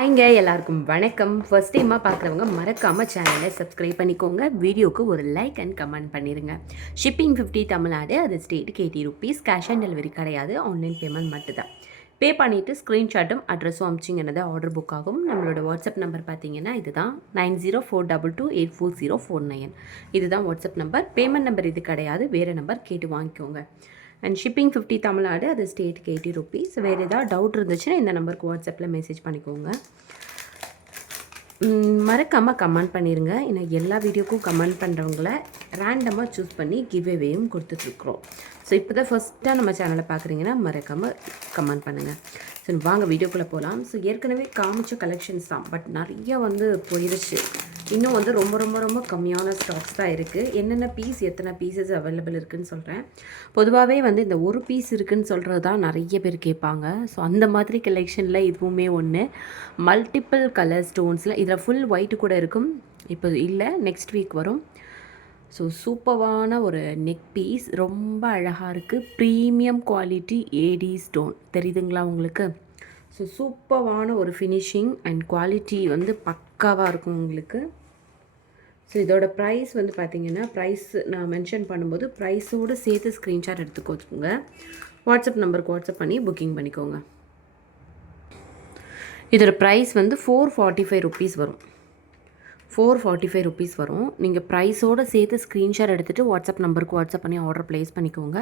ஹாய்ங்க எல்லாருக்கும் வணக்கம். ஃபர்ஸ்ட் டைமாக பார்க்குறவங்க மறக்காமல் சேனலை சப்ஸ்கிரைப் பண்ணிக்கோங்க. வீடியோக்கு ஒரு லைக் அண்ட் கமெண்ட் பண்ணிடுங்க. ஷிப்பிங் 50 தமிழ்நாடு, அது ஸ்டேட்டுக்கு 80 ருபீஸ். கேஷ் ஆன் டெலிவரி கிடையாது, ஆன்லைன் பேமெண்ட் மட்டும்தான். பே பண்ணிவிட்டு ஸ்க்ரீன்ஷாட்டும் அட்ரஸும் அமிச்சிங்கன்னா ஆர்டர் புக் ஆகும். நம்மளோட வாட்ஸ்அப் நம்பர் பார்த்தீங்கன்னா இதுதான் 9042228409. இதுதான் வாட்ஸ்அப் நம்பர். பேமெண்ட் நம்பர் இது கிடையாது, வேறு நம்பர் கேட்டு வாங்கிக்கோங்க. அண்ட் ஷிப்பிங் 50 தமிழ்நாடு, அது ஸ்டேட்டுக்கு 80 ருபீஸ். வேறு ஏதாவது டவுட் இருந்துச்சுன்னா இந்த நம்பருக்கு வாட்ஸ்அப்பில் மெசேஜ் பண்ணிக்கோங்க. மறக்காமல் கமெண்ட் பண்ணிடுங்க. ஏன்னா எல்லா வீடியோக்கும் கமெண்ட் பண்ணுறவங்கள ரேண்டமாக சூஸ் பண்ணி கிவ்அவேயும் கொடுத்துட்ருக்குறோம். ஸோ இப்போ தான் ஃபஸ்ட்டாக நம்ம சேனலை பார்க்குறீங்கன்னா மறக்காமல் கமெண்ட் பண்ணுங்கள். ஸோ வாங்க வீடியோக்குள்ளே போகலாம். ஸோ ஏற்கனவே காமிச்ச கலெக்ஷன்ஸ் தான், பட் நிறைய போயிடுச்சு. இன்னும் ரொம்ப ரொம்ப ரொம்ப கம்மியான ஸ்டாக்ஸ் தான் இருக்குது. என்னென்ன பீஸ், எத்தனை பீசஸ் அவைலபிள் இருக்குதுன்னு சொல்கிறேன். பொதுவாகவே இந்த ஒரு பீஸ் இருக்குதுன்னு சொல்கிறது தான் நிறைய பேர் கேட்பாங்க. ஸோ அந்த மாதிரி கலெக்ஷனில் இதுவுமே ஒன்று. மல்டிபிள் கலர் ஸ்டோன்ஸில் இதில் ஃபுல் ஒயிட்டு கூட இருக்கும். இப்போ இல்லை, நெக்ஸ்ட் வீக் வரும். ஸோ சூப்பரான ஒரு நெக் பீஸ், ரொம்ப அழகாக இருக்குது. ப்ரீமியம் குவாலிட்டி ஏடி ஸ்டோன் தெரியுதுங்களா உங்களுக்கு? ஸோ சூப்பரான ஒரு ஃபினிஷிங் அண்ட் குவாலிட்டி பக்காவாக இருக்கும் உங்களுக்கு. ஸோ இதோட ப்ரைஸ் பார்த்திங்கன்னா, ப்ரைஸ் நான் மென்ஷன் பண்ணும்போது ப்ரைஸோடு சேர்த்து ஸ்க்ரீன்ஷாட் எடுத்துக்கோங்க. வாட்ஸ்அப் நம்பருக்கு வாட்ஸ்அப் பண்ணி புக்கிங் பண்ணிக்கோங்க. இதோட ப்ரைஸ் 445 ருபீஸ் வரும். 445 ருபீஸ் வரும். நீங்கள் ப்ரைஸோடு சேர்த்து ஸ்க்ரீன்ஷாட் எடுத்துகிட்டு வாட்ஸ்அப் நம்பருக்கு வாட்ஸ்அப் பண்ணி ஆர்டர் ப்ளேஸ் பண்ணிக்கோங்க.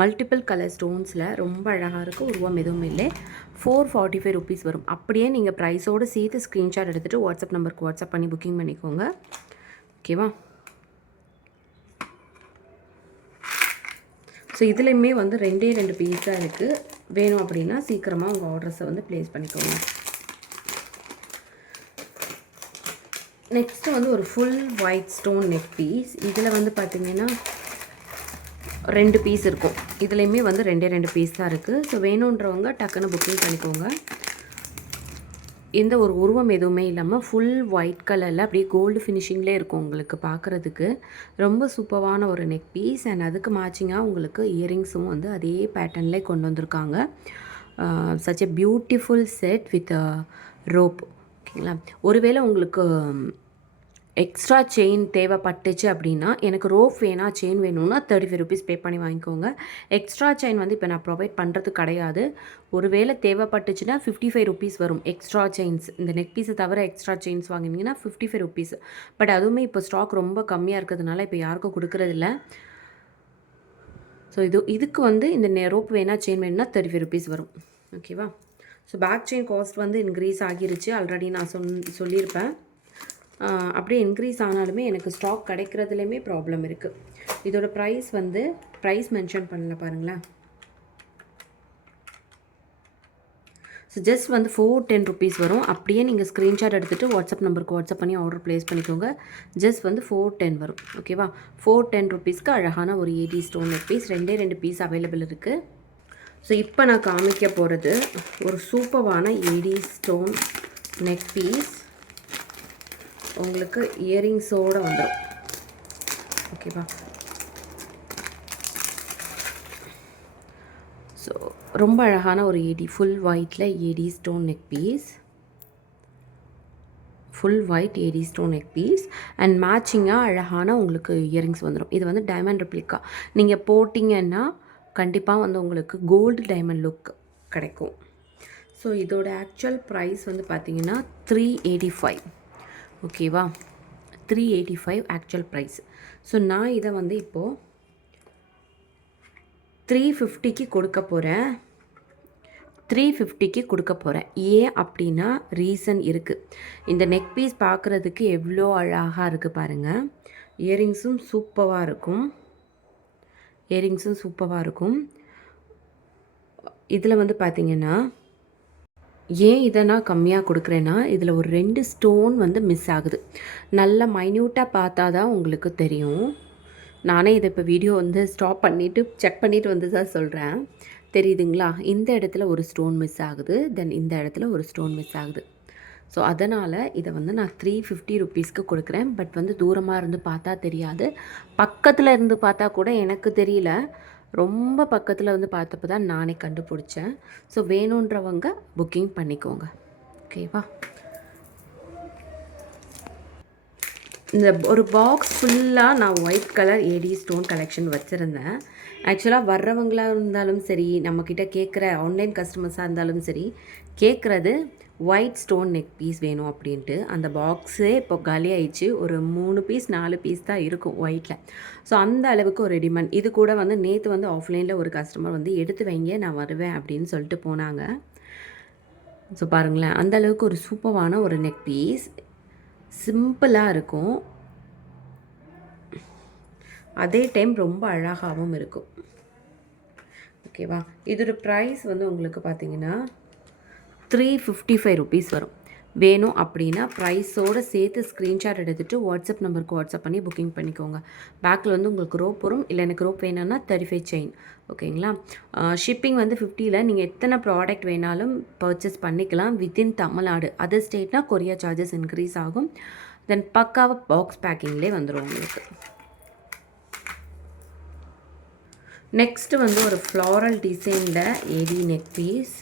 மல்டிபிள் கலர் ஸ்டோன்ஸில் ரொம்ப அழகாக இருக்குது. உருவம் எதுவும் இல்லை. 445 ருபீஸ் வரும். அப்படியே நீங்கள் ப்ரைஸோடு சேர்த்து ஸ்க்ரீன்ஷாட் எடுத்துகிட்டு வாட்ஸ்அப் நம்பருக்கு வாட்ஸ்அப் பண்ணி புக்கிங் பண்ணிக்கோங்க. ஓகேவா? ஸோ இதுலேயுமே 2 பீஸ் தான் இருக்குது. வேணும் அப்படின்னா சீக்கிரமாக உங்கள் ஆர்டர்ஸை ப்ளேஸ் பண்ணிக்கோங்க. நெக்ஸ்ட்டு ஒரு full white stone neck piece. இதில் பார்த்திங்கன்னா 2 பீஸ் இருக்கும். இதுலேயுமே 2 பீஸ் தான் இருக்குது. ஸோ வேணுன்றவங்க டக்குன்னு புக்கிங் பண்ணிக்கோங்க. எந்த ஒரு உருவம் எதுவுமே இல்லாமல் ஃபுல் ஒயிட் கலரில் அப்படியே கோல்டு ஃபினிஷிங்லேயே இருக்கும் உங்களுக்கு பார்க்குறதுக்கு. ரொம்ப சூப்பரான ஒரு நெக் பீஸ். அண்ட் அதுக்கு மேட்சிங்காக உங்களுக்கு இயரிங்ஸும் அதே பேட்டர்ன்லேயே கொண்டு வந்திருக்காங்க. Such a beautiful set with rope. ஓகேங்களா? ஒருவேளை உங்களுக்கு எக்ஸ்ட்ரா செயின் தேவைப்பட்டுச்சு அப்படின்னா, எனக்கு ரோப் வேணா, செயின் வேணும்னா 35 ருபீஸ் பே பண்ணி வாங்கிக்கோங்க. எக்ஸ்ட்ரா செயின் இப்போ நான் ப்ரொவைட் பண்ணுறது கிடையாது. ஒருவேளை தேவைப்பட்டுச்சுன்னா 55 ருபீஸ் வரும் எக்ஸ்ட்ரா செயின்ஸ். இந்த நெக் பீஸை தவிர எக்ஸ்ட்ரா செயின்ஸ் வாங்கினீங்கன்னா 55 ருபீஸ். பட் அதுவுமே இப்போ ஸ்டாக் ரொம்ப கம்மியாக இருக்கிறதுனால இப்போ யாருக்கும் கொடுக்குறதில்ல. ஸோ இதுக்கு இந்த ரோப் வேணா, செயின் வேணும்னா 35 ருபீஸ் வரும். ஓகேவா? So back chain cost increase ஆகிருச்சு. ஆல்ரெடி நான் சொல்லியிருப்பேன். அப்படியே இன்க்ரீஸ் ஆனாலுமே எனக்கு ஸ்டாக் கிடைக்கிறதுலையுமே ப்ராப்ளம் இருக்குது. இதோட ப்ரைஸ் ப்ரைஸ் மென்ஷன் பண்ணல பாருங்களேன். ஸோ ஜஸ்ட் 410 ருபீஸ் வரும். அப்படியே நீங்கள் ஸ்க்ரீன்ஷாட் எடுத்துகிட்டு வாட்ஸ்அப் நம்பருக்கு வாட்ஸ்அப் பண்ணி ஆர்டர் ப்ளேஸ் பண்ணிக்கோங்க. ஜஸ்ட் 410 வரும். ஓகேவா? 410 ருபீஸ்க்கு அழகான ஒரு AD stone neck piece. 2 piece available இருக்குது. ஸோ இப்போ நான் காமிக்க போகிறது ஒரு சூப்பரான ஏடி ஸ்டோன் நெக் பீஸ். உங்களுக்கு இயரிங்ஸோடு வந்துடும். ஓகேவா? ஸோ ரொம்ப அழகான ஒரு ஏடி, ஃபுல் ஒயிட்டில் AD stone neck piece. Full white AD stone neck piece and மேட்சிங்காக அழகான உங்களுக்கு இயரிங்ஸ் வந்துடும். இது டைமண்ட் ரெப்ளிகா. நீங்கள் போட்டிங்கன்னா கண்டிப்பாக உங்களுக்கு கோல்டு டைமண்ட் லுக் கிடைக்கும். ஸோ இதோட ஆக்சுவல் ப்ரைஸ் பார்த்திங்கன்னா 385. ஓகேவா? 385 ஆக்சுவல் ப்ரைஸ். ஸோ நான் இதை இப்போது 350க்கு கொடுக்க போகிறேன். 350க்கு கொடுக்க போகிறேன். ஏன் அப்படின்னா ரீசன் இருக்குது. இந்த நெக் பீஸ் பார்க்குறதுக்கு எவ்வளோ அழகாக இருக்குது பாருங்கள். இயரிங்ஸும் சூப்பராக இருக்கும். இதில் பார்த்திங்கன்னா ஏன் இதை நான் கம்மியாக கொடுக்குறேன்னா, இதில் ஒரு 2 ஸ்டோன் மிஸ் ஆகுது. நல்லா மைன்யூட்டாக பார்த்தா தான் உங்களுக்கு தெரியும். நானே இதை இப்போ வீடியோ ஸ்டாப் பண்ணிவிட்டு செக் பண்ணிவிட்டு தான் சொல்கிறேன். தெரியுதுங்களா? இந்த இடத்துல ஒரு ஸ்டோன் மிஸ் ஆகுது. தென் இந்த இடத்துல ஒரு ஸ்டோன் மிஸ் ஆகுது. ஸோ அதனால் இதை நான் 350 ருபீஸ்க்கு கொடுக்குறேன். பட் தூரமாக இருந்து பார்த்தா தெரியாது. பக்கத்தில் இருந்து பார்த்தா கூட எனக்கு தெரியல. ரொம்ப பக்கத்தில் பார்த்தப்போ தான் நானே கண்டுபிடிச்சேன். ஸோ வேணுன்றவங்க புக்கிங் பண்ணிக்கோங்க. ஓகேவா? இந்த ஒரு பாக்ஸ் ஃபுல்லாக நான் white colour AD stone collection வச்சுருந்தேன். ஆக்சுவலாக வர்றவங்களாக இருந்தாலும் சரி, நம்மக்கிட்ட கேட்குற ஆன்லைன் கஸ்டமர்ஸாக இருந்தாலும் சரி, கேட்குறது ஒயிட் ஸ்டோன் நெக் பீஸ் வேணும் அப்படின்ட்டு. அந்த பாக்ஸே இப்போ காலி ஆயிடுச்சு. ஒரு 3 பீஸ் 4 பீஸ் தான் இருக்கும் ஒயிட்டில். ஸோ அந்த அளவுக்கு ஒரு டிமாண்ட். இது கூட வந்து நேற்று வந்து ஆஃப்லைனில் ஒரு கஸ்டமர் வந்து எடுத்து வைங்க நான் வருவேன் அப்படின்னு சொல்லிட்டு போனாங்க. ஸோ பாருங்களேன், அந்த அளவுக்கு ஒரு சூப்பரான ஒரு நெக் பீஸ். சிம்பிளாக இருக்கும், அதே டைம் ரொம்ப அழகாகவும் இருக்கும். ஓகேவா? இதோட ப்ரைஸ் வந்து உங்களுக்கு பார்த்தீங்கன்னா 355 ருபீஸ் வரும். வேணும் அப்படின்னா ப்ரைஸோடு சேர்த்து ஸ்க்ரீன்ஷாட் எடுத்துகிட்டு வாட்ஸ்அப் நம்பருக்கு வாட்ஸ்அப் பண்ணி புக்கிங் பண்ணிக்கோங்க. பேக்கில் வந்து உங்களுக்கு ரோப் வரும். இல்லை எனக்கு ரோப் வேணும்னா 35 செயின். ஓகேங்களா? ஷிப்பிங் வந்து 50ல் நீங்கள் எத்தனை ப்ராடக்ட் வேணாலும் பர்ச்சேஸ் பண்ணிக்கலாம் வித்தின் தமிழ்நாடு. அதர் ஸ்டேட்னா கொரியர் சார்ஜஸ் இன்க்ரீஸ் ஆகும். தென் பக்காவாக பாக்ஸ் பேக்கிங்லேயே வந்துடும் உங்களுக்கு. நெக்ஸ்ட்டு வந்து ஒரு ஃப்ளாரல் டிசைனில் ஏடி நெக் பீஸ்.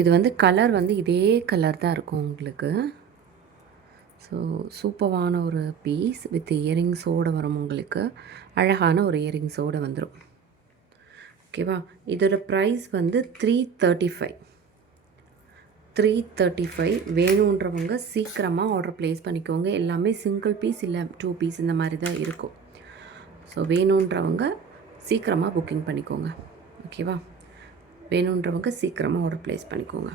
இது வந்து கலர் வந்து இதே கலர் தான் இருக்கும் உங்களுக்கு. ஸோ சூப்பரான ஒரு பீஸ் வித் இயரிங்ஸோடு வரும் உங்களுக்கு. அழகான ஒரு இயரிங்ஸோடு வந்துடும். ஓகேவா? இதோட ப்ரைஸ் வந்து 335 வேணுன்றவங்க சீக்கிரமாக ஆர்டர் ப்ளேஸ் பண்ணிக்கோங்க. எல்லாமே சிங்கிள் பீஸ் இல்லை 2 பீஸ் இந்த மாதிரி தான் இருக்கும். ஸோ வேணுன்றவங்க சீக்கிரமாக புக்கிங் பண்ணிக்கோங்க. ஓகேவா? வேணுன்றவங்க சீக்கிரமாக ஆர்டர் ப்ளேஸ் பண்ணிக்கோங்க.